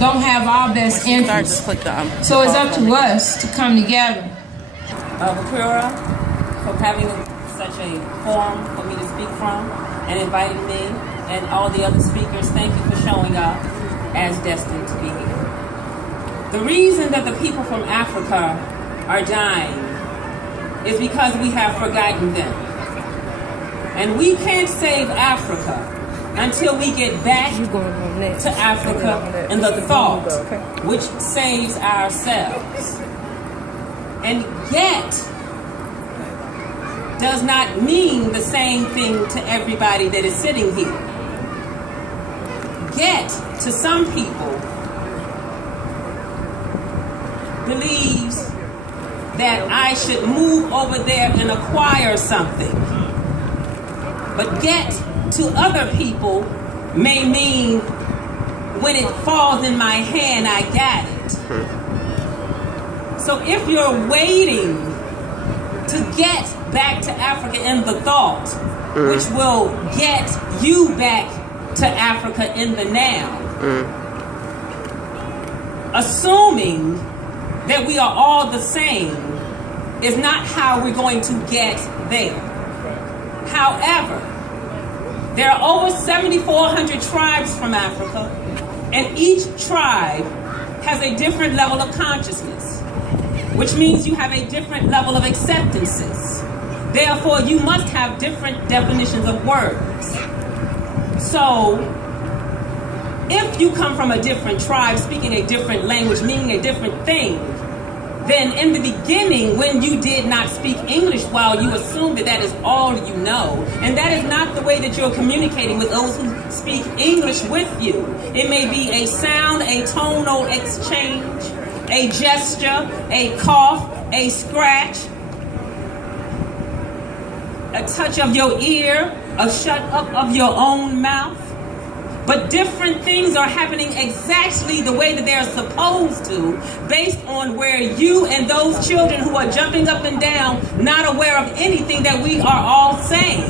don't have our best interests. So it's up to us to come together. Bakura, for having such a forum for me to speak from and inviting me, and all the other speakers, thank you for showing up as destined to be here. The reason that the people from Africa are dying is because we have forgotten them. And we can't save Africa until we get back to Africa in the thought, which saves ourselves. And get does not mean the same thing to everybody that is sitting here. Get, to some people, believes that I should move over there and acquire something. But get to other people may mean when it falls in my hand, I got it. So if you're waiting to get back to Africa in the thought, which will get you back to Africa in the now, assuming that we are all the same is not how we're going to get there. However, there are over 7,400 tribes from Africa, and each tribe has a different level of consciousness, which means you have a different level of acceptances. Therefore, you must have different definitions of words. So, if you come from a different tribe, speaking a different language, meaning a different thing, then in the beginning, when you did not speak English well, you assumed that that is all you know. And that is not the way that you're communicating with those who speak English with you. It may be a sound, a tonal exchange, a gesture, a cough, a scratch, a touch of your ear, a shut up of your own mouth. But different things are happening exactly the way that they're supposed to, based on where you and those children who are jumping up and down, not aware of anything that we are all saying.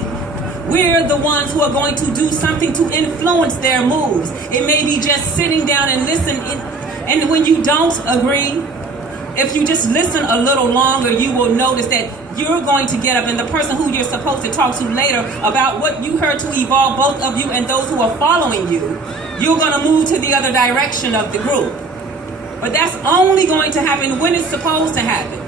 We're the ones who are going to do something to influence their moves. It may be just sitting down and listening. And when you don't agree, if you just listen a little longer, you will notice that you're going to get up, and the person who you're supposed to talk to later about what you heard to evolve both of you and those who are following you, you're going to move to the other direction of the group. But that's only going to happen when it's supposed to happen.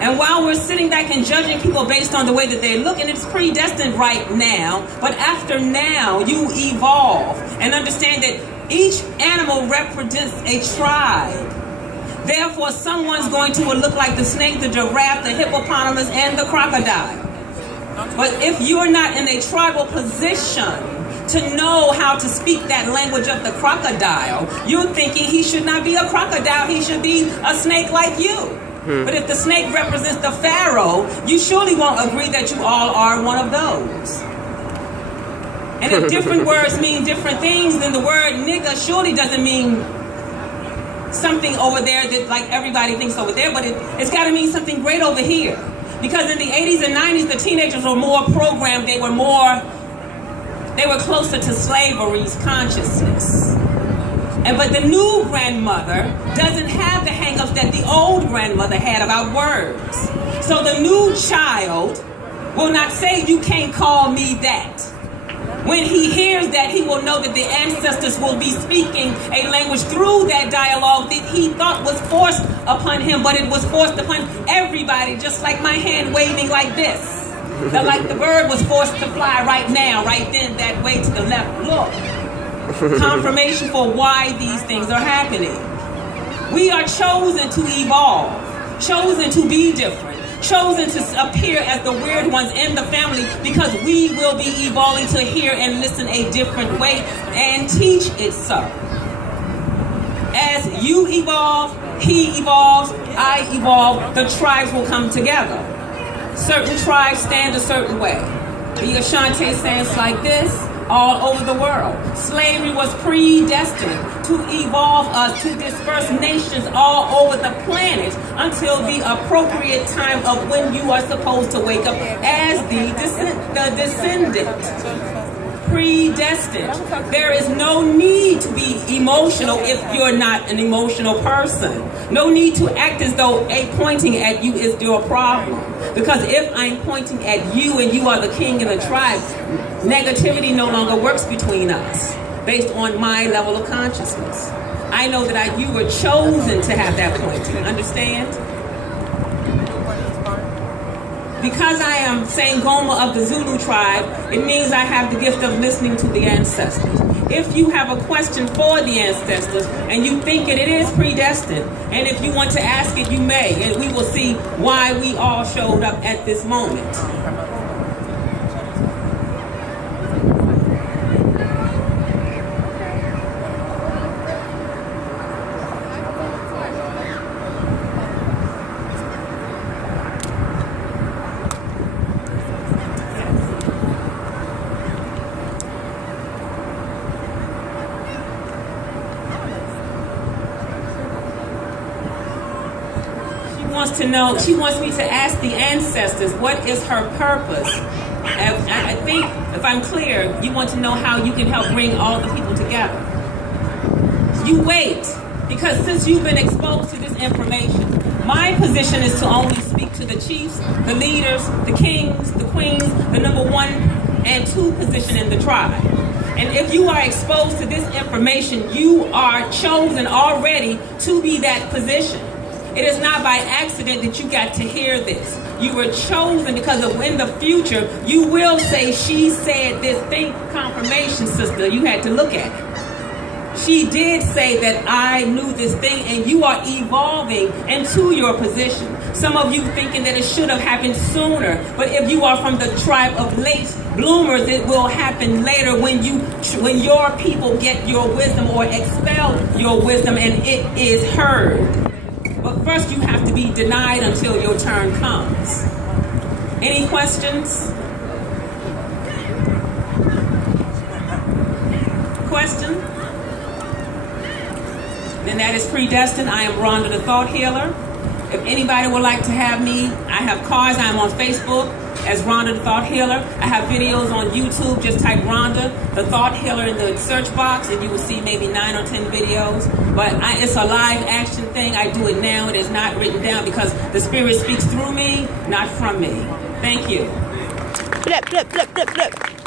And while we're sitting back and judging people based on the way that they look, and it's predestined right now, but after now, you evolve and understand that each animal represents a tribe. Therefore, someone's going to look like the snake, the giraffe, the hippopotamus, and the crocodile. But if you're not in a tribal position to know how to speak that language of the crocodile, you're thinking he should not be a crocodile, he should be a snake like you. But if the snake represents the pharaoh, you surely won't agree that you all are one of those. And if different words mean different things, then the word nigger surely doesn't mean something over there that like everybody thinks over there, but it's got to mean something great over here. Because in the 80s and 90s, the teenagers were more programmed, they were closer to slavery's consciousness. But the new grandmother doesn't have the hang-ups that the old grandmother had about words. So the new child will not say, you can't call me that. When he hears that, he will know that the ancestors will be speaking a language through that dialogue that he thought was forced upon him, but it was forced upon everybody, just like my hand waving like this. Like the bird was forced to fly right now, right then, that way to the left. Look, confirmation for why these things are happening. We are chosen to evolve, chosen to be different, chosen to appear as the weird ones in the family, because we will be evolving to hear and listen a different way and teach it so. As you evolve, he evolves, I evolve, the tribes will come together. Certain tribes stand a certain way. The Ashanti stands like this all over the world. Slavery was predestined to evolve us, to disperse nations all over the planet until the appropriate time of when you are supposed to wake up as the descendant. predestined. There is no need to be emotional if you're not an emotional person. No need to act as though pointing at you is your problem. Because if I'm pointing at you and you are the king and the tribe, negativity no longer works between us based on my level of consciousness. I know that you were chosen to have that pointing. Understand? Because I am Sangoma of the Zulu tribe, it means I have the gift of listening to the ancestors. If you have a question for the ancestors and you think it is predestined, and if you want to ask it, you may, and we will see why we all showed up at this moment. She wants me to ask the ancestors, what is her purpose? I think, if I'm clear, you want to know how you can help bring all the people together. You wait, because since you've been exposed to this information, my position is to only speak to the chiefs, the leaders, the kings, the queens, the number 1 and 2 position in the tribe. And if you are exposed to this information, you are chosen already to be that position. It is not by accident that you got to hear this. You were chosen because of in the future, you will say, she said this thing, confirmation, sister. You had to look at it. She did say that I knew this thing, and you are evolving into your position. Some of you thinking that it should have happened sooner, but if you are from the tribe of late bloomers, it will happen later when your people get your wisdom or expel your wisdom and it is heard. But first you have to be denied until your turn comes. Any questions? Question? Then that is predestined. I am Rhonda the Thought Healer. If anybody would like to have me, I have cards. I'm on Facebook as Rhonda the Thought Healer. I have videos on YouTube. Just type Rhonda the Thought Healer in the search box and you will see maybe 9 or 10 videos. But it's a live action thing. I do it now. It is not written down because the Spirit speaks through me, not from me. Thank you. Blip, blip, blip, blip, blip.